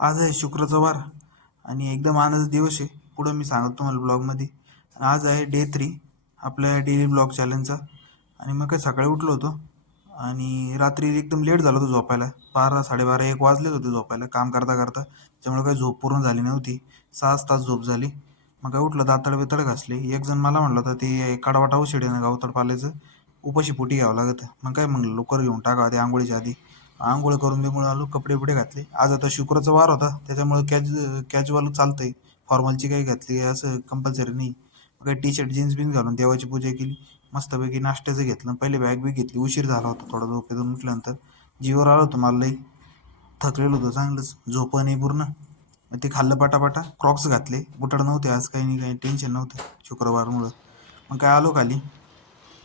आज आहे शुक्रचा वार आणि एकदम आनंद दिवस आहे. पुढं मी सांगतो तुम्हाला ब्लॉगमध्ये. आज आहे डे थ्री आपल्या डेली ब्लॉग चॅलेंजचा आणि मग काय सकाळी उठलो होतो. आणि रात्री एकदम लेट झालं होतं झोपायला. बारा साडेबारा एक वाजलेच होते झोपायला काम करता करता. त्यामुळे काही झोप पूर्ण झाली नव्हती. सहाच तास झोप झाली. मग काय उठलं दातड बितड घासले. एक जण मला म्हणलं होतं ते काडावाटा औषध ना गावतड पाल्याचं. उपाशी पोटी घ्यावं लागतं. मग काय म्हणलं लवकर घेऊन टाकावं ते आंघोळीच्या आधी. आंघोळ करून बिंघोळ आलो कपडे बिपडे घातले. आज आता शुक्रचा वार होता त्याच्यामुळे कॅज कॅज्युअल चालतंय. फॉर्मलची काही घातली असं कंपल्सरी नाही. काही टी शर्ट जीन्स बीन्स घालून देवाची पूजा केली. मस्तपैकी नाश्त्याचं घेतलं. पहिले बॅग बी घेतली. उशीर झाला होता थोडा झोपेतून उठल्यानंतर. जीवर आलं होतं मला लई. थकलेलं होतं चांगलंच. झोप नाही पूर्ण. मग ते खाल्लं पाटापाटा. क्रॉक्स घातले. बुटाड नव्हते आज काही नाही काही टेन्शन नव्हतं शुक्रवारमुळं. मग काय आलो खाली.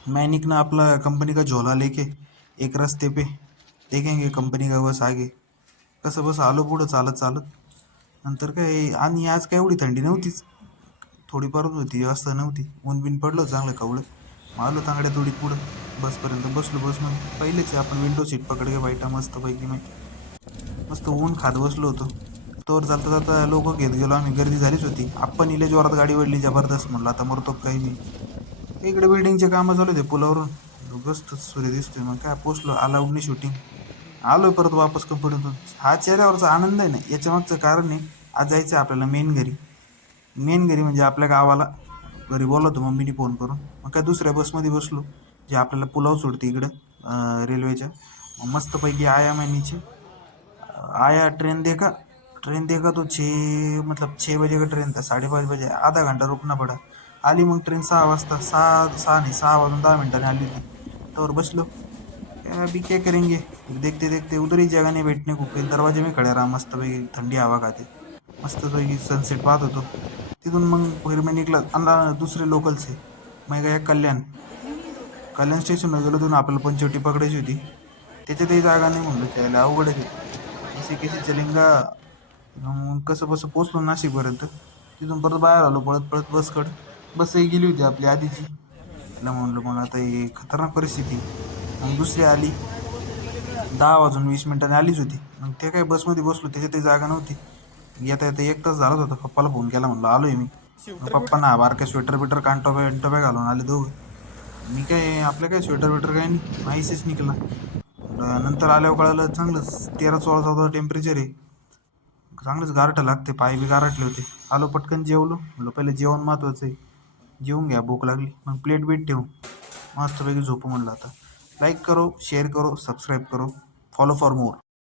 मॅनिकनं आपला कंपनी का झोला लेके. एक रस्ते पे. देखेंगे कंपनी का बस आगे. कसं बस आलो पुढं चालत चालत. नंतर काय आणि आज काय एवढी थंडी नव्हतीच. थोडी होती असं नव्हती. ऊन बिन पडलं चांगलं कवळं. मग आलो तांगड्या थोडी पुढं. बसपर्यंत बसलो बस मग. पहिलेच आपण विंडो सीट पकड गे बाईटा मस्त पैकी मग. मस्त ऊन खात बसलो होतो. तोवर जाता जाता लोक घेत गेलो आम्ही. गर्दी झालीच होती. आपण इले जोरात गाडी वडली जबरदस्त म्हणलं. आता मरतो काही नाही. इकडे बिल्डिंगचे कामं चालू होते पुलावरून. मस्त सूर्य दिसतोय. मग काय पोचलो. अलाउडनी शूटिंग आलोय परत वापस कंपनीतून हा चेहऱ्यावरचा आनंद आहे ना याच्या मागचं कारण आहे आज जायचं आहे आपल्याला मेन घरी. मेन घरी म्हणजे आपल्या गावाला. घरी बोलवतो मम्मीने फोन करून. मग काय दुसऱ्या बसमध्ये बसलो जे आपल्याला पुलाव सोडते इकडं रेल्वेच्या मग मस्तपैकी आया महिनीची आया ट्रेन देखा. ट्रेन देखा तो छः मतलब छः बजे का ट्रेन था साडेपाच बजे. आधा घंटा रुकना पड़ा. आली मग ट्रेन सहा वाजता. सहा सहा नाही सहा वाजून दहा मिनटाने आली होती. त्यावर बसलो. क्या अभी क्या करेंगे? देखते देखते उधर ही जगह नहीं बैठने को दरवाजे में खड़े रहा मस्त पैकी थंडी हवा खाते। मस्त पैकी सनसेट पाहत होतो तिथून मग बाहेर मी निघला आणला दुसरे लोकलचे मग गया कल्याण। कल्याण स्टेशनला गेलो तिथून आपल्याला पंचवटी पकडायची होती. त्याच्यातही जागा नाही म्हणलं त्याला अवघडच आहे. असे कशी चलिंगा. मग कसं बसं पोचलो नाशिकपर्यंत. तिथून परत बाहेर आलो पळत पळत बसकड. बसही गेली होती आपली आधीची. तिला म्हणलं मग आता ही खतरनाक परिस्थिती मग दुसरी आली. दहा वाजून वीस मिनटाने आलीच होती. मग ते काय बसमध्ये बसलो त्याच्यातही जागा नव्हती. येता येता एक तास झालाच होता पप्पाला फोन केला म्हणलं आलोय मी. पप्पा ना बारक्या स्वेटर बिटर कांटोब्या बिंटोब्या घालून आले दोघं. मी काय आपल्या काय स्वेटर बिटर काही नाही माहितीच निघला. नंतर आल्यावर कळालं चांगलंच तेरा सोळा चौदा टेम्परेचर आहे. चांगलंच गारठं लागते पाय बी गारटले होते. आलो पटकन जेवलो. म्हणलं पहिले जेवण महत्वाचं आहे. जेवून घ्या भूक लागली. मग प्लेट बीट ठेवू मस्तपैकी झोपू म्हणलं आता. लाईक करो शेअर करो सबस्क्राईब करो. Follow for more.